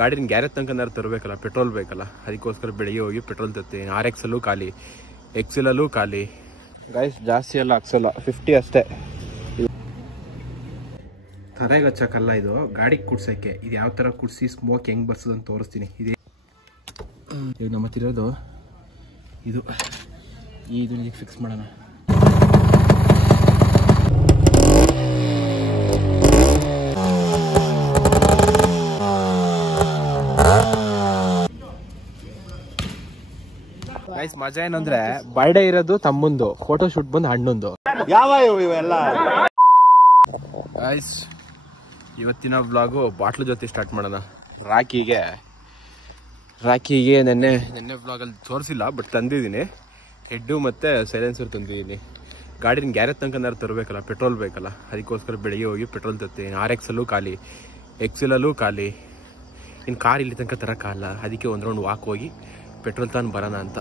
ಗಾಡಿನ ಗ್ಯಾರೇಜ್ ತನಕ ತರಬೇಕಲ್ಲ, ಪೆಟ್ರೋಲ್ ಬೇಕಲ್ಲ, ಅದಕ್ಕೋಸ್ಕರ ಬೆಳಿಗ್ಗೆ ಹೋಗಿ ಪೆಟ್ರೋಲ್ ತರ್ತೀನಿ. RX ಅಲ್ಲೂ ಖಾಲಿ, XL ಅಲ್ಲೂ ಖಾಲಿ ಗೈಸ್. ಜಾಸ್ತಿ ಎಲ್ಲ ಹಾಕ್ಸಲ್ಲ, 50 ಅಷ್ಟೇ. ತಲೆಗೆ ಹಚ್ಚಕ್ಕಲ್ಲ, ಇದು ಗಾಡಿಗೆ ಕುಡ್ಸೋಕ್ಕೆ. ಇದು ಯಾವ ಥರ ಕುಡಿಸಿ ಸ್ಮೋಕ್ ಹೆಂಗೆ ಬರ್ತದೆ ಅಂತ ತೋರಿಸ್ತೀನಿ. ಇದೇ ಈಗ ನಮ್ಮ ಹತ್ತಿರೋದು ಇದು, ಇದನ್ನ ಫಿಕ್ಸ್ ಮಾಡೋಣ. ಗೈಸ್ ಮಜಾ ಏನಂದ್ರೆ ಬರ್ಡೇ ಇರೋದು ತಮ್ಮಂದು, ಫೋಟೋ ಶೂಟ್ ಬಂದು ಅಣ್ಣಂದು. ಯಾವ ಇವೆಲ್ಲ ಗೈಸ್ ಇವತ್ತಿನ ವ್ಲಾಗು ಬಾಟ್ಲು ಜೊತೆ ಸ್ಟಾರ್ಟ್ ಮಾಡೋಣ. ರಾಖಿಗೆ ನೆನ್ನೆ ವ್ಲಾಗಲ್ಲಿ ತೋರಿಸಿಲ್ಲ, ಬಟ್ ತಂದಿದ್ದೀನಿ. ಹೆಡ್ಡು ಮತ್ತು ಸೈಲೆನ್ಸರ್ ತಂದಿದ್ದೀನಿ. ಗಾಡಿನ ಗ್ಯಾರೇಜ್ ತನಕ ತರಬೇಕಲ್ಲ, ಪೆಟ್ರೋಲ್ ಬೇಕಲ್ಲ, ಅದಕ್ಕೋಸ್ಕರ ಬೆಳಿಗ್ಗೆ ಹೋಗಿ ಪೆಟ್ರೋಲ್ ತರ್ತೀನಿ. RX ಅಲ್ಲೂ ಖಾಲಿ, XL ಅಲ್ಲೂ ಖಾಲಿ. ಇನ್ನು ಕಾರ್ ಇಲ್ಲಿ ತನಕ ತರೋಕ್ಕಾಗಲ್ಲ, ಅದಕ್ಕೆ ಒಂದು ರೌಂಡ್ ವಾಕ್ ಹೋಗಿ ಪೆಟ್ರೋಲ್ ತಾನು ಬರೋಣ ಅಂತ.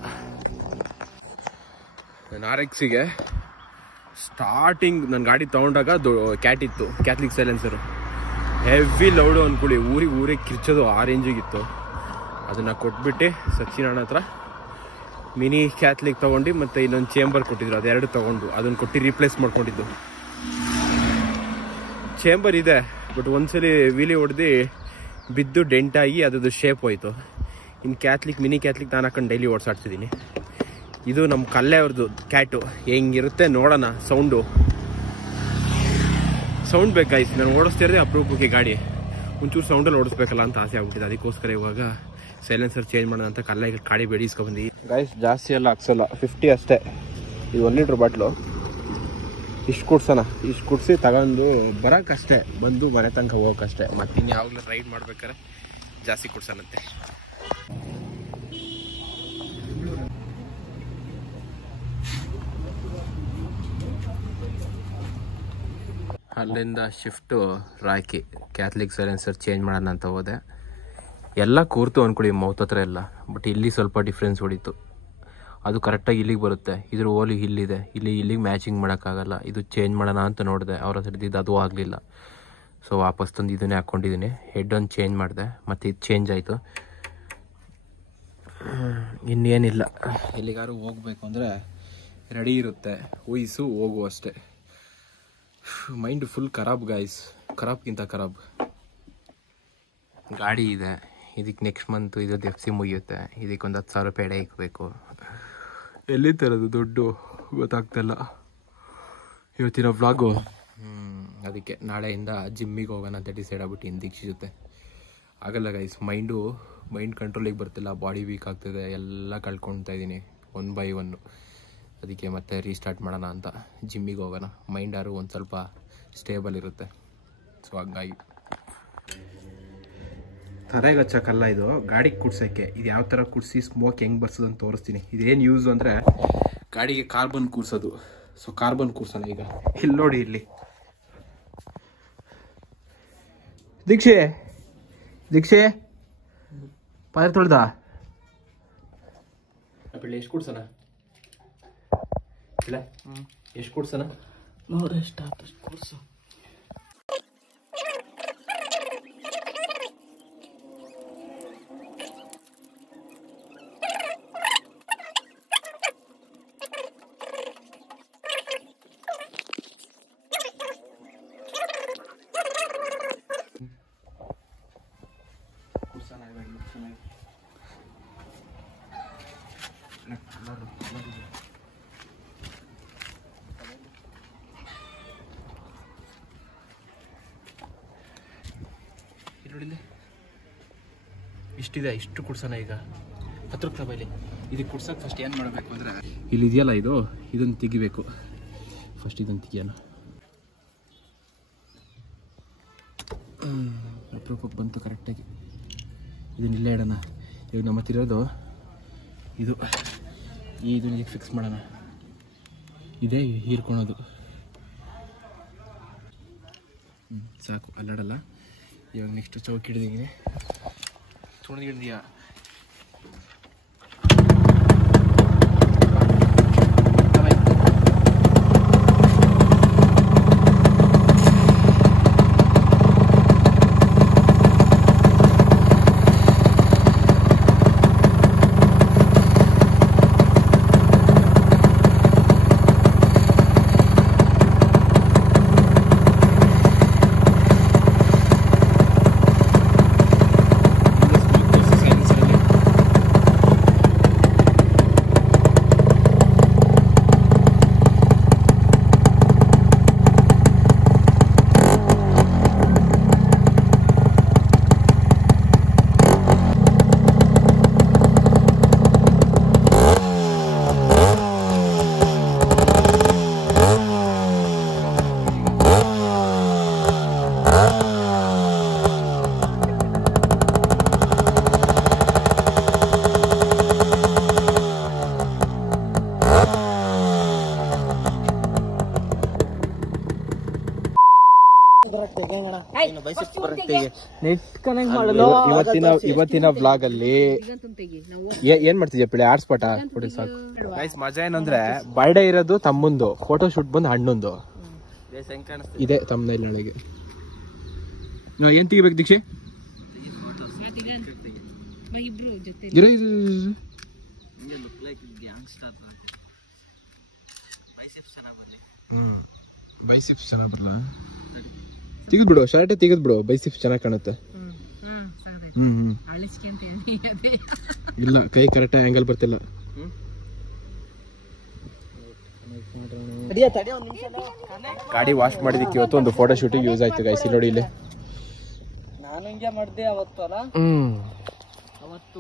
ನಾನು RXಗೆ ಸ್ಟಾರ್ಟಿಂಗ್ ನನ್ನ ಗಾಡಿ ತೊಗೊಂಡಾಗ ಕ್ಯಾಟ್ ಇತ್ತು, ಕ್ಯಾಥಲಿಕ್ ಸೈಲೆನ್ಸರು. ಹೆವಿ ಲೌಡು ಅಂದ್ಕೊಳ್ಳಿ, ಊರಿಗೆ ಕಿರ್ಚೋದು ಆ ರೇಂಜಿಗಿತ್ತು. ಅದನ್ನು ಕೊಟ್ಬಿಟ್ಟು ಸಚಿನಣ್ಣ ಹತ್ರ ಮಿನಿ ಕ್ಯಾಥಲಿಕ್ ತೊಗೊಂಡು ಮತ್ತು ಇನ್ನೊಂದು ಚೇಂಬರ್ ಕೊಟ್ಟಿದ್ರು, ಅದೆರಡು ತೊಗೊಂಡು ಅದನ್ನು ಕೊಟ್ಟು ರೀಪ್ಲೇಸ್ ಮಾಡ್ಕೊಂಡಿದ್ದು. ಚೇಂಬರ್ ಇದೆ, ಬಟ್ ಒಂದ್ಸಲಿ ವೀಲಿ ಹೊಡೆದು ಬಿದ್ದು ಡೆಂಟಾಗಿ ಅದ್ರದ್ದು ಶೇಪ್ ಹೋಯ್ತು. ಇನ್ನು ಮಿನಿ ಕ್ಯಾಥಲಿಕ್ ನಾನು ಹಾಕೊಂಡು ಡೈಲಿ ಓಡಿಸಾಡ್ತಿದ್ದೀನಿ. ಇದು ನಮ್ಮ ಕಲ್ಲೆ ಅವ್ರದ್ದು ಕ್ಯಾಟು, ಹೆಂಗಿರುತ್ತೆ ನೋಡೋಣ. ಸೌಂಡ್ ಬೇಕು ಗೈಸ್, ನಾನು ಓಡಿಸ್ತಿರೋದೇ ಅಪ್ರೂಪಕ್ಕೆ ಗಾಡಿ. ಒಂಚೂರು ಸೌಂಡಲ್ಲಿ ಓಡಿಸ್ಬೇಕಲ್ಲ ಅಂತ ಆಸೆ ಆಗ್ಬಿಟ್ಟಿದೆ. ಅದಕ್ಕೋಸ್ಕರ ಇವಾಗ ಸೈಲೆನ್ಸರ್ ಚೇಂಜ್ ಮಾಡೋಣ ಅಂತ ಕಲ್ಲಾಗಿ ಗಾಡಿ ಬೇಡಿಸ್ಕೊಬಂದು. ಗೈಸ್ ಜಾಸ್ತಿ ಎಲ್ಲ ಹಾಕ್ಸಲ್ಲ, 50 ಅಷ್ಟೇ. ಇದು 1 ಲೀಟ್ರ್ ಬಾಟ್ಲು. ಇಷ್ಟು ಕುಡ್ಸಿ ತಗೊಂಡು ಬರೋಕ್ಕಷ್ಟೇ, ಬಂದು ಮನೆ ತನಕ ಹೋಗೋಕ್ಕಷ್ಟೇ. ಮತ್ತು ಇನ್ನು ಯಾವಾಗಲೂ ರೈಡ್ ಮಾಡ್ಬೇಕಾರೆ ಜಾಸ್ತಿ ಕುಡ್ಸೋಣಂತೆ. ಅಲ್ಲಿಂದ ಶಿಫ್ಟು ರಾಕಿ ಕ್ಯಾಥಲಿಕ್ ಸೈಲೆನ್ಸರ್ ಚೇಂಜ್ ಮಾಡೋಣ ಅಂತ ಹೋದೆ. ಎಲ್ಲ ಕೂರ್ತು ಅಂದ್ಕೊಳ್ಳಿ ಮೌತ್ ಹತ್ರ ಎಲ್ಲ, ಬಟ್ ಇಲ್ಲಿ ಸ್ವಲ್ಪ ಡಿಫ್ರೆನ್ಸ್ ಹೊಡಿತು. ಅದು ಕರೆಕ್ಟಾಗಿ ಇಲ್ಲಿಗೆ ಬರುತ್ತೆ, ಇದ್ರ ಓಲಿ ಇಲ್ಲಿದೆ, ಇಲ್ಲಿಗೆ ಮ್ಯಾಚಿಂಗ್ ಮಾಡೋಕ್ಕಾಗಲ್ಲ. ಇದು ಚೇಂಜ್ ಮಾಡೋಣ ಅಂತ ನೋಡಿದೆ, ಅವ್ರ ಹತ್ರ ಇದ್ದಿದ್ದು ಅದು ಆಗಲಿಲ್ಲ. ಸೊ ವಾಪಸ್ ತಂದು ಇದನ್ನೇ ಹಾಕ್ಕೊಂಡಿದ್ದೀನಿ. ಹೆಡ್ ಒಂದು ಚೇಂಜ್ ಮಾಡಿದೆ, ಮತ್ತು ಇದು ಚೇಂಜ್ ಆಯಿತು. ಇನ್ನೇನಿಲ್ಲ, ಎಲ್ಲಿಗಾರು ಹೋಗ್ಬೇಕು ಅಂದರೆ ರೆಡಿ ಇರುತ್ತೆ, ಊಹಿಸು ಹೋಗು ಅಷ್ಟೇ. ಮೈಂಡ್ ಫುಲ್ ಖರಾಬ್ ಗೈಸ್, ಖರಾಬ್ಗಿಂತ ಖರಾಬ್. ಗಾಡಿ ಇದೆ, ಇದಕ್ಕೆ ನೆಕ್ಸ್ಟ್ ಮಂತು ಇದ್ರದ್ದು FC ಮುಗಿಯುತ್ತೆ. ಇದಕ್ಕೊಂದು 10,000 ರೂಪಾಯಿ ಎಡೆ ಇಕ್ಬೇಕು. ಎಲ್ಲಿ ತರೋದು ದುಡ್ಡು ಗೊತ್ತಾಗ್ತಿಲ್ಲ. ಇವತ್ತಿನ ವ್ಲಾಗು ಅದಕ್ಕೆ ನಾಳೆಯಿಂದ ಜಿಮ್ಮಿಗೆ ಹೋಗೋಣ ಅಂತ ಡಿಸೈಡ್ ಆಗ್ಬಿಟ್ಟು ಇನ್ನು ದೀಕ್ಷಿಸುತ್ತೆ. ಆಗಲ್ಲ ಗೈಸ್, ಮೈಂಡ್ ಕಂಟ್ರೋಲಿಗೆ ಬರ್ತಿಲ್ಲ, ಬಾಡಿ ವೀಕ್ ಆಗ್ತಿದೆ, ಎಲ್ಲ ಕಳ್ಕೊಳ್ತಾ ಇದ್ದೀನಿ 1 by 1. ಅದಕ್ಕೆ ಮತ್ತೆ ರೀಸ್ಟಾರ್ಟ್ ಮಾಡೋಣ ಅಂತ ಜಿಮ್ಮಿಗೆ ಹೋಗೋಣ. ಮೈಂಡಾರು ಒಂದು ಸ್ವಲ್ಪ ಸ್ಟೇಬಲ್ ಇರುತ್ತೆ. ಸೊ ಹಂಗಾಗಿ ತಲೆಗೆ ಹಚ್ಚಕ್ಕಲ್ಲ, ಇದು ಗಾಡಿಗೆ ಕುಡ್ಸೋಕ್ಕೆ. ಇದು ಯಾವ ಥರ ಕುಡಿಸಿ ಸ್ಮೋಕ್ ಹೆಂಗೆ ಬರ್ತದೆ ಅಂತ ತೋರಿಸ್ತೀನಿ. ಇದೇನು ಯೂಸ್ ಅಂದರೆ ಗಾಡಿಗೆ ಕಾರ್ಬನ್ ಕೂರಿಸೋದು. ಸೊ ಕಾರ್ಬನ್ ಕೂರ್ಸೋಣ ಈಗ. ಇಲ್ಲಿ ನೋಡಿ, ಇಲ್ಲಿ ದೀಕ್ಷೆ ಪಾತ್ರೆ ತೊಳ್ದ ಎಷ್ಟು ಕುಡ್ಸೋಣ? ಎಷ್ಟು ಕುಡ್ಸೋಣ? ನೋಡಿ ಎಷ್ಟು ಕುಡ್ಸು. ಇಷ್ಟಿದೆ, ಇಷ್ಟು ಕುಡ್ಸೋಣ ಈಗ. 10 ರೂಪಾಯಿ ಬೈಲಿ. ಇದಕ್ಕೆ ಕುಡ್ಸೋಕೆ ಫಸ್ಟ್ ಏನು ಮಾಡಬೇಕು ಅಂದರೆ, ಇಲ್ಲಿ ಇದೆಯಲ್ಲ ಇದನ್ನು ತೆಗಿಬೇಕು. ಫಸ್ಟ್ ಇದನ್ನು ತೆಗಿಯೋಣ. ಅಪ್ರೂಪಕ್ಕೆ ಬಂತು ಕರೆಕ್ಟಾಗಿ. ಇದನ್ನ ಇಲ್ಲೇ ಇಡೋಣ. ಇವಾಗ ನಮ್ಮ ಹತ್ತಿರ ಇರೋದು ಇದನ್ನ ಫಿಕ್ಸ್ ಮಾಡೋಣ. ಇದೇ ಹೀರ್ಕೊಳೋದು. ಸಾಕು, ಅಲ್ಲಾಡಲ್ಲ. ಇವಾಗ ನೆಕ್ಸ್ಟ್ ಚೌಕಿ ಹಿಡಿದಿದ್ದೀನಿ. ತುಣಿದು ಹಿಡಿದೀಯಾ? ನೆಟ್ ಕನೆಕ್ಟ್ ಮಾಡಲು ಇವತ್ತಿನ ವ್ಲಾಗ್ ಅಲ್ಲಿ ಏನ್ ಮಾಡ್ತಿದ್ಯಾ ಪಿಳೆ ಆರ್ಸ್ಪಾಟ ಕೊಡಿ ಸಾಕು ಗೈಸ್. ಮಜಾ ಏನಂದ್ರೆ ಬರ್ಡೇ ಇರೋದು ತಮ್ಮಂದು, ಫೋಟೋ ಶೂಟ್ ಬಂದು ಹಣ್ಣೊಂದು ಇದೆ ತಮ್ಮನ ಒಳಗೆ. ಏನ್ ತೆಗಿಬೇಕು ದೀಕ್ಷೆ? ಬೈಸಿಪ್ಸ್ ಚೆನ್ನಾಗಿ ಬರಲ್ಲ, ತೆಗೆದ್ಬಿಡು ಶರ್ಟ್ ತೆಗೆದ್ಬಿಡು, ಬೈಸಿಪ್ಸ್ ಚೆನ್ನಾಗಿ ಕಾಣುತ್ತೆ. ಇಲ್ಲ ಕೈ ಕರೆಕ್ಟ್ ಆಂಗಲ್ ಬರ್ತಿಲ್ಲ. ಗಾಡಿ ವಾಶ್ ಮಾಡಿದಕ್ಕೆ ಇವತ್ತು ಒಂದು ಫೋಟೋ ಶೂಟಿಂಗ್ ಯೂಸ್ ಆಯ್ತು ಗೈಸ್. ಇಲ್ಲಿ ನೋಡಿ, ಇಲ್ಲಿ ನಾನು ಹಿಂಗೆ ಮಾಡಿದೆ ಅವತ್ತು ಅಲ್ಲ. ಅವತ್ತು